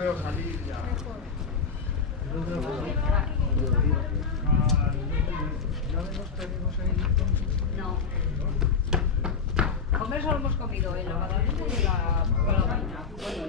veo salir ya. No. Comer solo hemos comido el magdalena y la vaina. Bueno,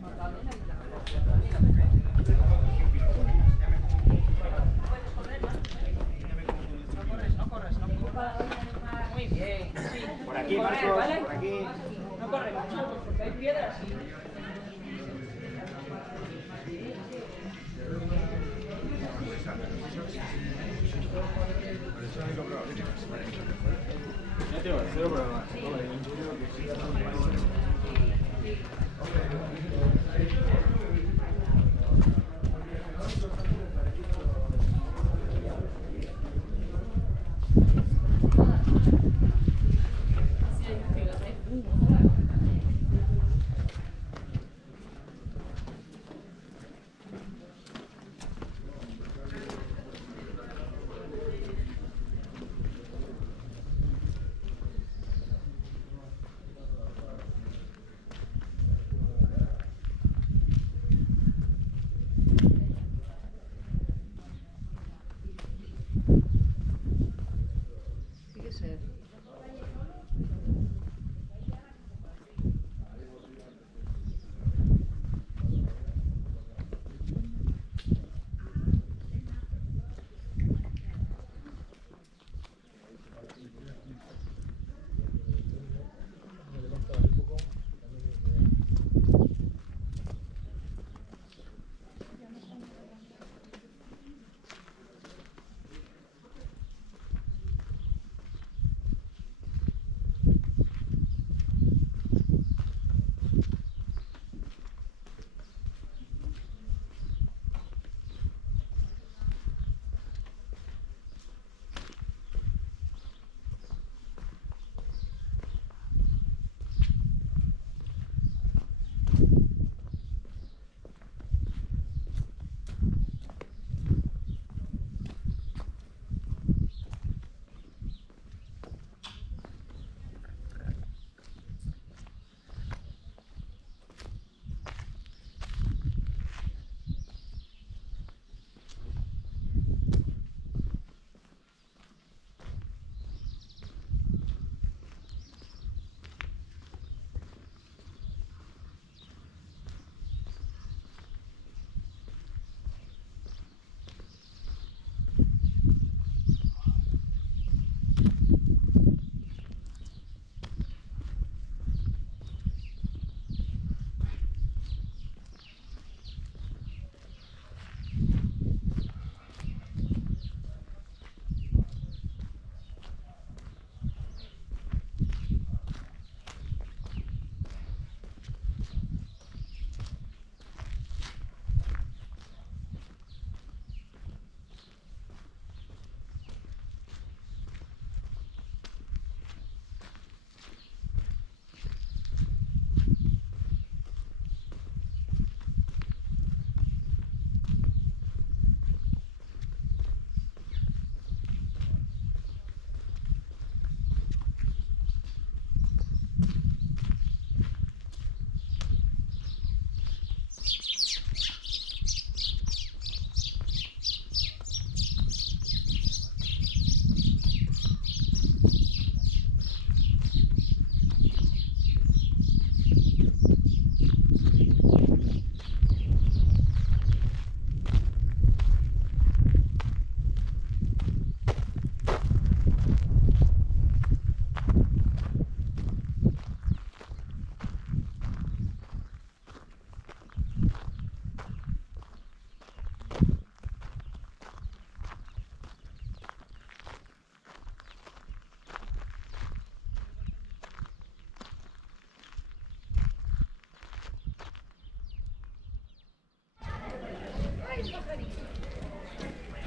magdalena y No corres. Muy bien, sí. Por aquí, Correr, Marcos, ¿vale? por aquí. No corre mucho, porque hay piedras y... Ya te va, cero problemas. Fíjese.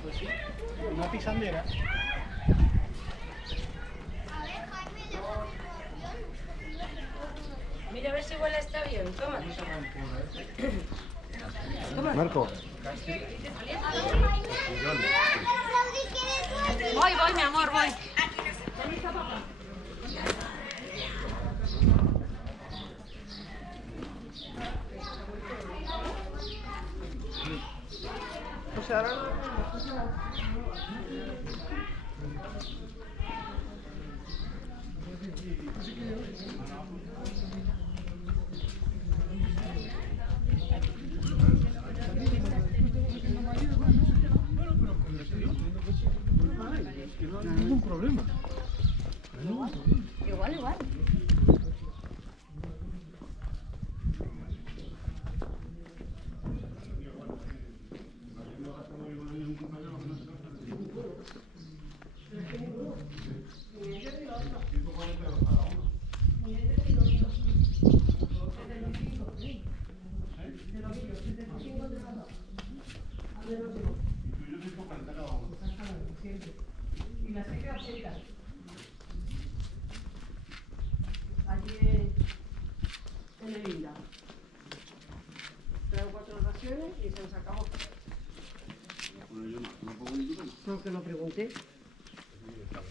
Pues sí, una pisandera. Mira a ver si huele está bien. Toma. Toma. Marco. Voy, mi amor, voy. Pues ahora no. No hay ningún problema. Igual, igual. Y la seca seca. Allí en el Inda. 3 o 4 raciones y se nos acabó. No, que lo pregunté.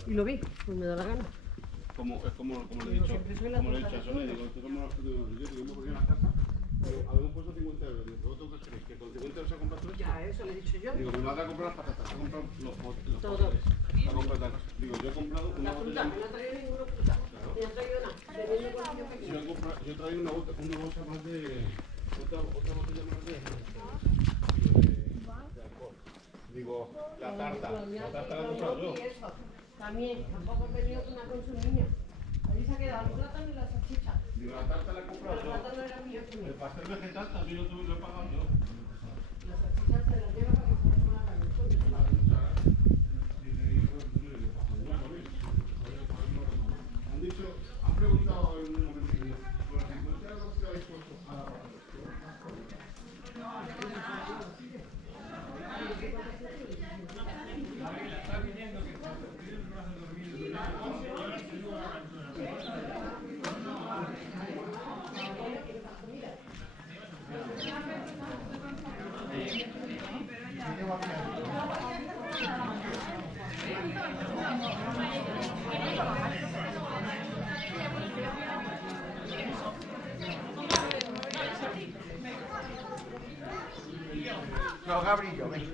Y lo vi, pues me da la gana. Es como le he dicho, como le he dicho a Sonia, digo, esto como yo me ponía la casa, habíamos puesto 50 euros, digo, ¿vosotros qué creéis? ¿Que con 50 euros se ha comprado todo esto? Ya, eso le he dicho yo. Digo, me vas a comprar las patatas, se ha comprado los Todo. postres, se ha comprado tal cosa. Digo, yo he comprado una La fruta, botella. no ha traído ninguna fruta. Ni ha traído nada. Teniendo bolsillo pequeño. Yo he traído una bolsa más de. Otra botella más de alcohol. Digo, la tarta la he comprado yo. Y eso, también, tampoco he venido una con su niño. Allí se ha quedado el plátano y la salchicha. Digo, la tarta la he comprado El yo. plátano era mío El primero. pastel vegetal también lo he pagado yo. La salchicha se la lleva para que se coma la carne. Han dicho, han preguntado en un momento, por las 50 euros que habéis puesto a la parada. No, Gabriel, venga.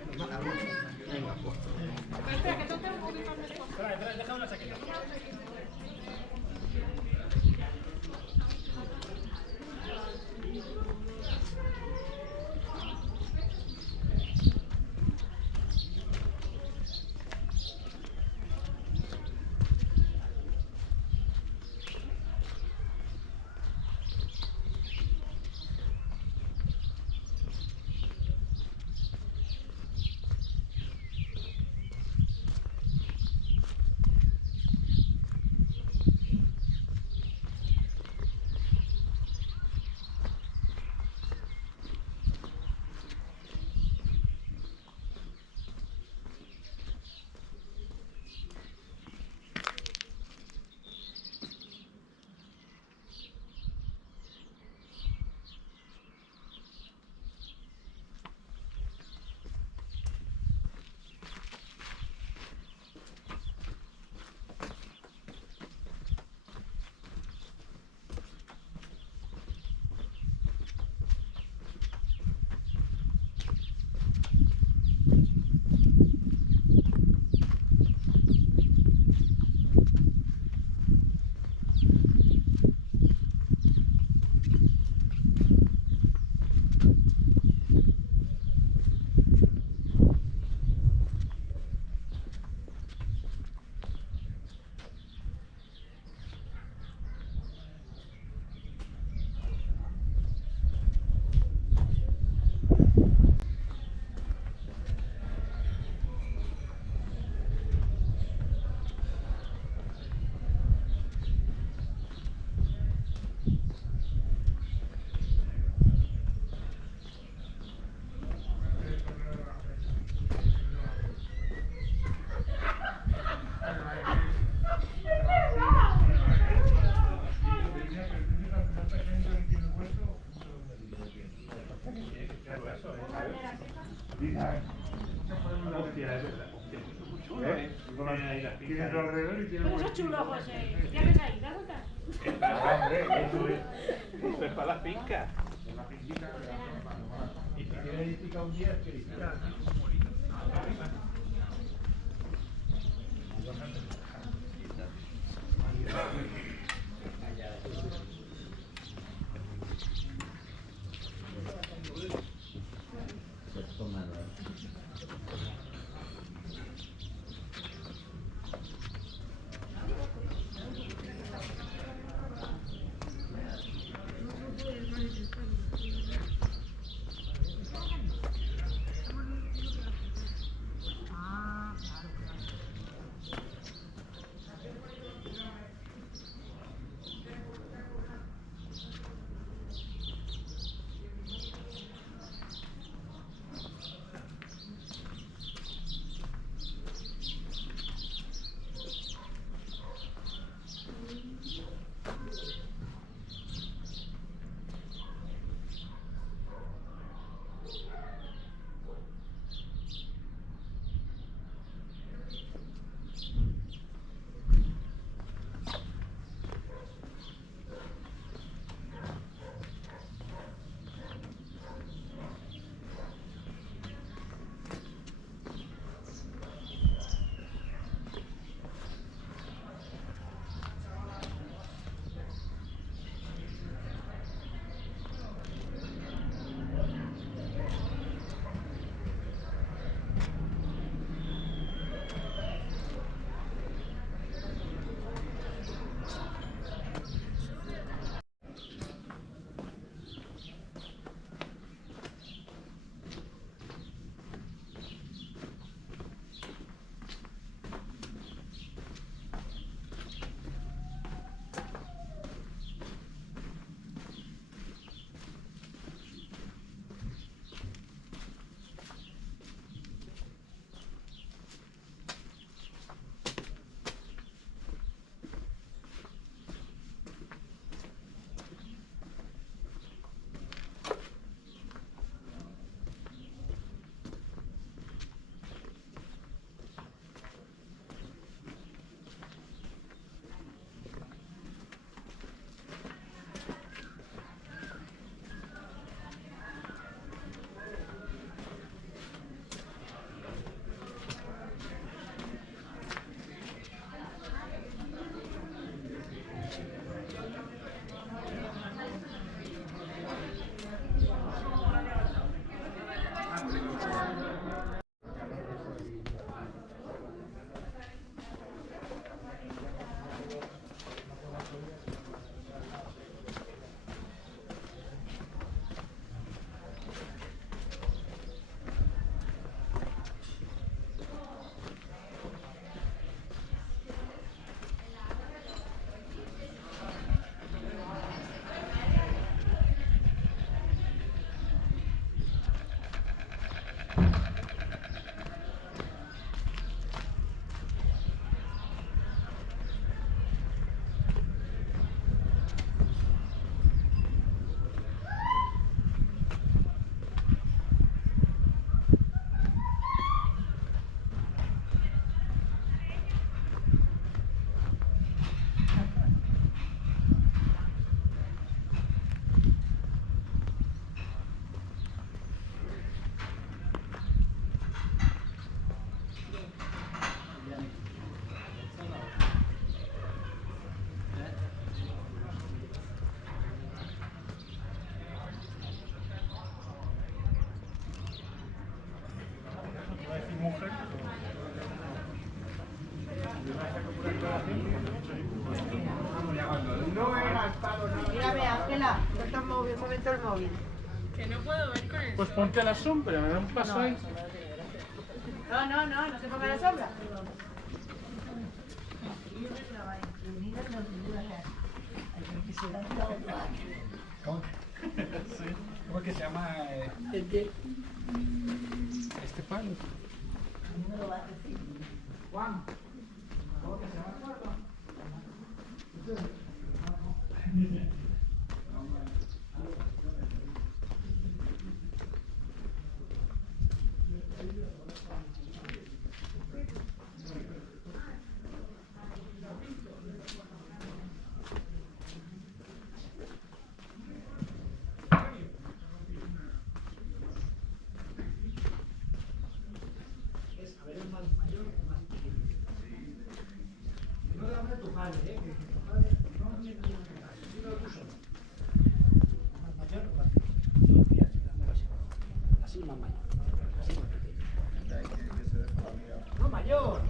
Tiene tu alrededor y tiene Eso es chulo, José. ¿Qué haces ahí? ¿Te das cuenta? Eso es para las fincas. la finquita. Y si quieres ir un día, es que Mírame, Ángela, suelta el móvil, un momento el móvil. Que no puedo ver con el Pues ponte a la sombra, me da un paso ahí. No se ponga la sombra. ¿Cómo que se llama este palo? Juan. ¿Cómo que se llama el cuarto? más mayor. No, mayor.